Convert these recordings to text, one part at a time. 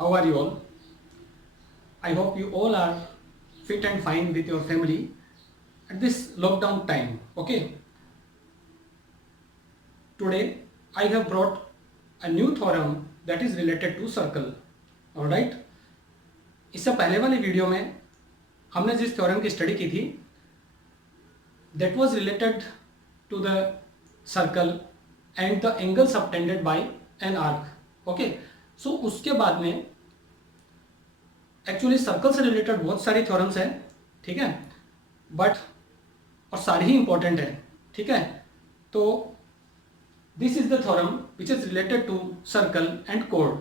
How are you all? I hope you all are fit and fine with your family at this lockdown time. Okay. Today I have brought a new theorem that is related to circle. Alright. इससे पहले वाले video में हमने जिस theorem की study की थी that was related to the circle and the angle subtended by an arc. Okay. So उसके बाद में एक्चुअली सर्कल से रिलेटेड बहुत सारी थ्योरम्स हैं, ठीक है, बट और सारी ही इंपॉर्टेंट है, ठीक है. तो this is the theorem which is related to circle and code.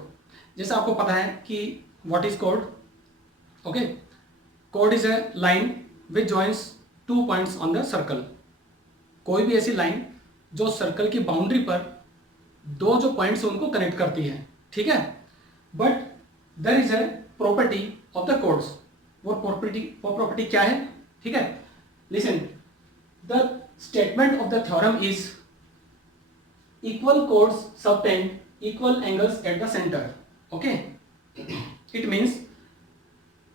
जैसे आपको पता है कि what is code. Okay, code is a line which joins two points on the circle. कोई भी ऐसी लाइन जो सर्कल की बाउंड्री पर दो जो पॉइंट्स उनको कनेक्ट करती है, ठीक है. But there is a property of the chords. वो प्रॉपर्टी क्या है, ठीक है. Listen, the statement of the theorem is equal chords subtend equal angles at the center. Okay, it means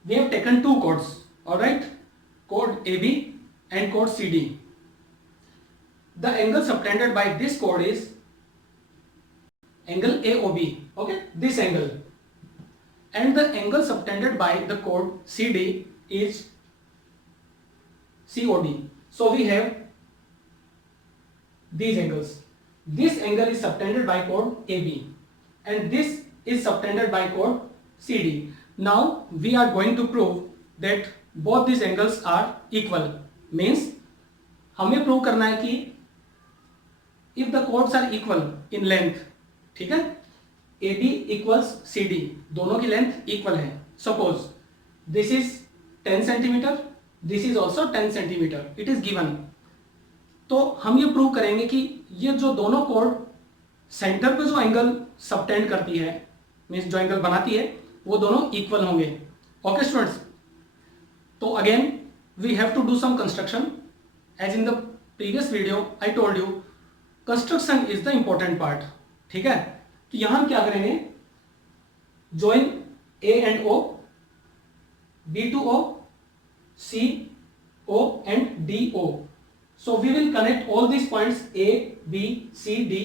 we have taken two chords, all right, chord AB and chord CD. The angle subtended by this chord is angle AOB. Okay, this angle, and the angle subtended by the chord CD is COD. So we have these angles. This angle is subtended by chord AB and this is subtended by chord CD. Now we are going to prove that both these angles are equal. Means हमें prove करना है कि if the chords are equal in length, ठीक है, AB equals CD, दोनों की length equal है. Suppose this is 10 centimeter, this is also 10 centimeter, it is given. तो हम ये प्रूव करेंगे कि ये जो दोनों कोड सेंटर पे जो एंगल सबटेंड करती है, मीन्स जो एंगल बनाती है, वो दोनों इक्वल होंगे. ओके स्टूडेंट्स, तो again we have to do some construction. As in the previous video I told you, construction is the important part, ठीक है. तो यहां हम क्या करेंगे, join A and O, B to O, C O and D O. So we will connect all these points A, B, C, D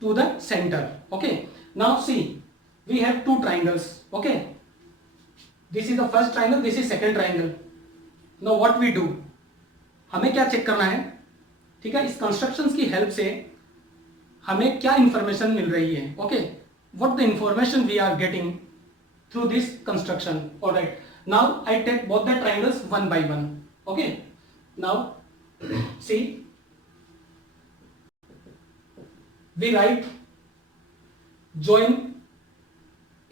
to the center. Okay. Now see, we have two triangles. Okay. This is the first triangle. This is second triangle. Now what we do? हमें क्या check करना है, ठीक है. इस constructions की help से हमें क्या इंफॉर्मेशन मिल रही है. Okay, what the information we are getting through this construction. All right. Now I take both the triangles one by one. Okay. Now see, we write join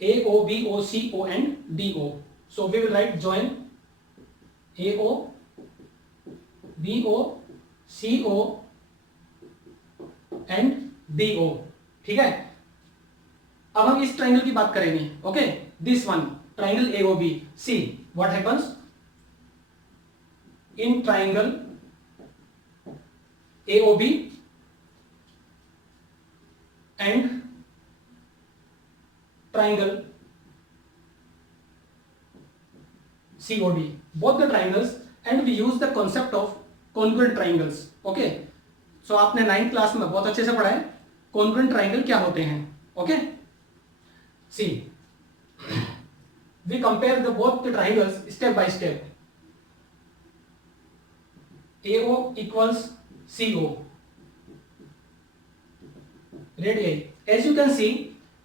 AO, BO, CO and DO. So we will write join AO, BO, CO and DO. ठीक है. अब हम इस triangle की बात करेंगे. Okay, this one triangle AOB. See what happens in triangle AOB and triangle COD, both the triangles, and we use the concept of congruent triangles. Okay, so आपने 9th class में बहुत अच्छे से पढ़ा है congruent triangle क्या होते हैं. Okay, see, we compare the both the triangles step by step. AO equals CO, radii. As you can see,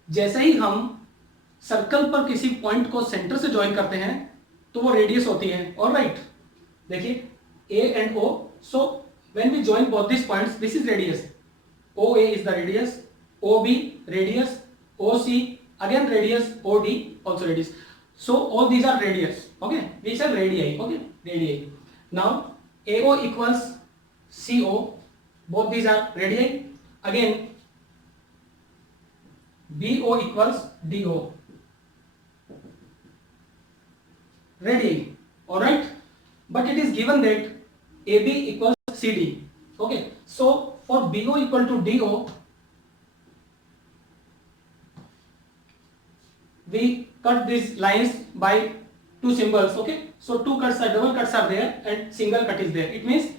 जैसे ही हम सर्कल पर किसी पॉइंट को सेंटर से ज्वाइन करते हैं तो वो रेडियस होती है. ऑल राइट, देखिए A and O. So when we join both this points, this is radius. OA is the radius, OB radius, OC again radius, OD also radius. So all these are radius. Okay, these are radii. Okay, radii. Now AO equals CO, both these are radii. Again BO equals DO, radii. All right, but it is given that AB equals CD. Okay, so for BO equal to DO, we cut these lines by two symbols. Okay, so two cuts are, double cuts are there and single cut is there. It means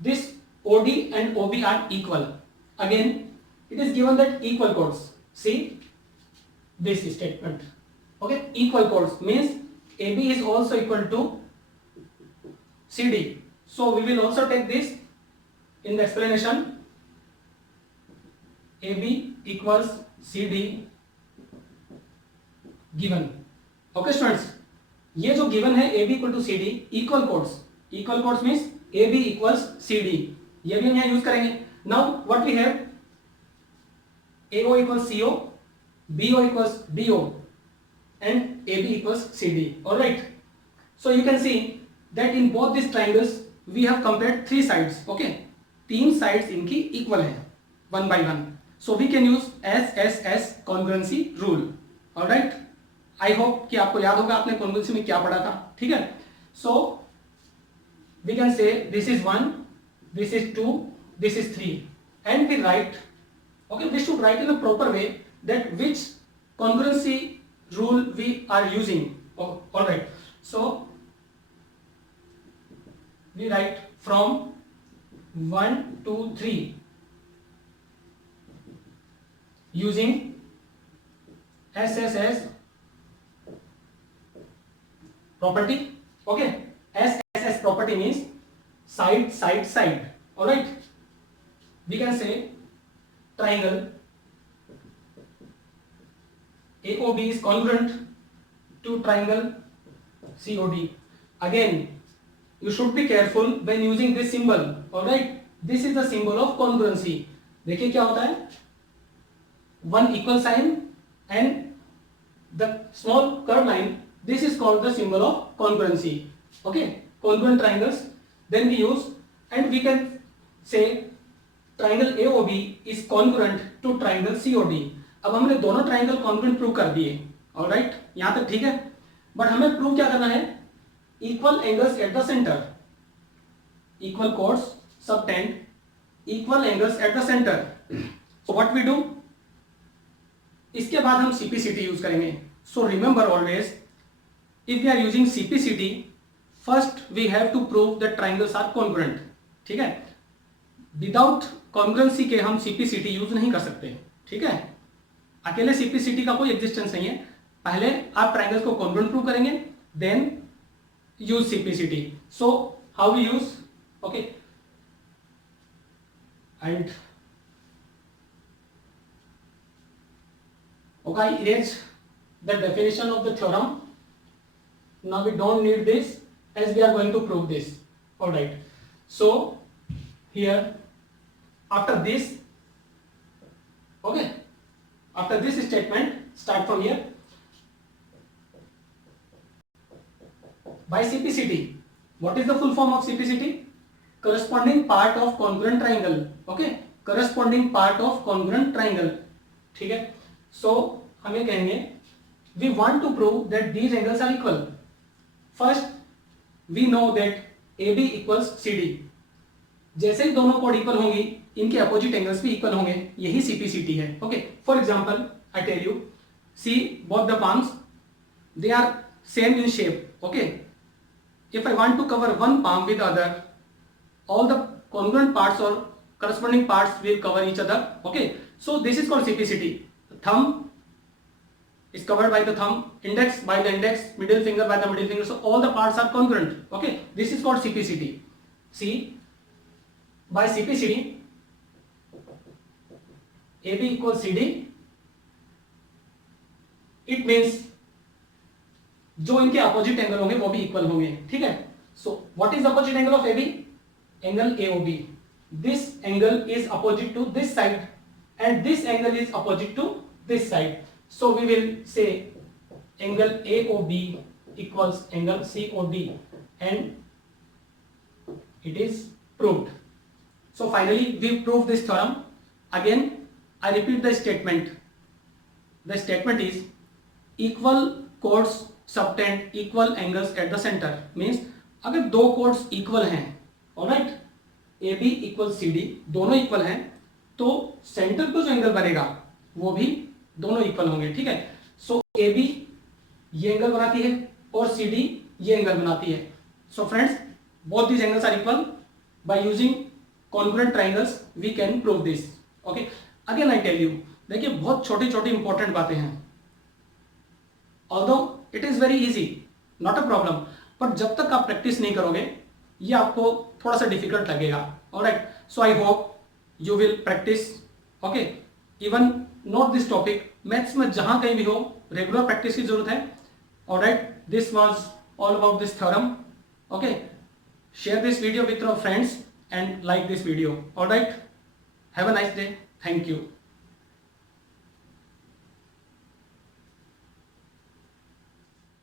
this OD and OB are equal. Again it is given that equal chords. See this statement. Okay, equal chords means AB is also equal to CD. So we will also take this in the explanation. AB equals CD given. Okay students, ये जो given है AB equal to CD, equal chords. Equal chords means AB equals CD. ये भी हम यहाँ use करेंगे. Now what we have, AO equals CO, BO equals DO and AB equals CD. All right. So you can see that in both these triangles we have compared three sides. Okay, तीन sides इनकी equal है one by one. So we can use SSS congruency rule. All right. I hope कि आपको याद होगा आपने congruency में क्या पढ़ा था. ठीक है. So we can say this is 1, this is 2, this is 3, and we write. Okay, we should write in a proper way that which congruency rule we are using. Oh, all right. So we write from 1 to 3 using SSS property. Okay, SSS property means side side side. All right, we can say triangle AOB is congruent to triangle COD. Again you should be careful when using this symbol. All right, this is the symbol of congruency. देखिए क्या होता है, one equal sign and the small curved line, this is called the symbol of congruency. Okay, congruent triangles then we use, and we can say triangle AOB is congruent to triangle COD. अब हमने दोनों triangle congruent prove कर दिए. All right, यहां तक ठीक है. But हमें प्रूव क्या करना है, equal angles at the centre, equal chords subtend equal angles at the centre. So what we do, इसके बाद हम सीपीसीटी यूज करेंगे. So remember always, if we are using CPCT, first we have to prove that triangles are congruent. ठीक है, without congruency के हम CPCT use नहीं कर सकते. ठीक है, अकेले सीपीसीटी का कोई एग्जिस्टेंस नहीं है. पहले आप ट्राइंगल्स को कॉन्ग्रुएंट प्रूव करेंगे, then use CPCT. So how we use, okay, and okay, I erase the definition of the theorem. Now we don't need this as we are going to prove this. All right, so here after this, okay, after this statement, start from here. By CPCT, what is the full form of CPCT? Corresponding part of congruent triangle. Okay, corresponding part of congruent triangle. ठीक है, so हमें कहेंगे we want to prove that these angles are equal. First we know that AB equals CD. जैसे ही दोनों code equal होंगी, इनके opposite angles भी equal होंगे. यही सीपीसीटी है. Okay, for example I tell you, see both the palms, they are same in shape. Okay, if I want to cover one palm with other, all the congruent parts or corresponding parts will cover each other. Okay, so this is called CPCT. Thumb is covered by the thumb, index by the index, middle finger by the middle finger, so all the parts are congruent. Okay, this is called CPCT. See, by CPCT, AB equals CD. It means जो इनके opposite angle होंगे वो भी equal होंगे. ठीक है, so what is opposite angle of AB? Angle AOB. This angle is opposite to this side and this angle is opposite to this side. So we will say angle AOB equals angle COD and it is proved. So finally we proved this theorem. Again I repeat the statement. The statement is equal chords subtend equal angles at the center. Means अगर दो chords equal हैं, alright, AB equals CD, दोनों equal हैं, तो centre पर जो angle बनेगा वो भी दोनों इक्वल होंगे. ठीक है, सो AB ये एंगल बनाती है और CD ये एंगल बनाती है. So friends, both these angles are equal. By using congruent triangles we can prove this. Okay. Again I tell you, देखिए बहुत छोटी छोटी इंपॉर्टेंट बातें हैं. Although it is very easy, not a problem, पर जब तक आप प्रैक्टिस नहीं करोगे ये आपको थोड़ा सा डिफिकल्ट लगेगा. Alright, so I hope you will practice. Okay, even note this topic. Maths में जहां कहीं भी हो रेगुलर प्रैक्टिस की जरूरत है. Alright, this was all about this theorem. Okay, share this video with your friends and like this video. All right, have a nice day. Thank you.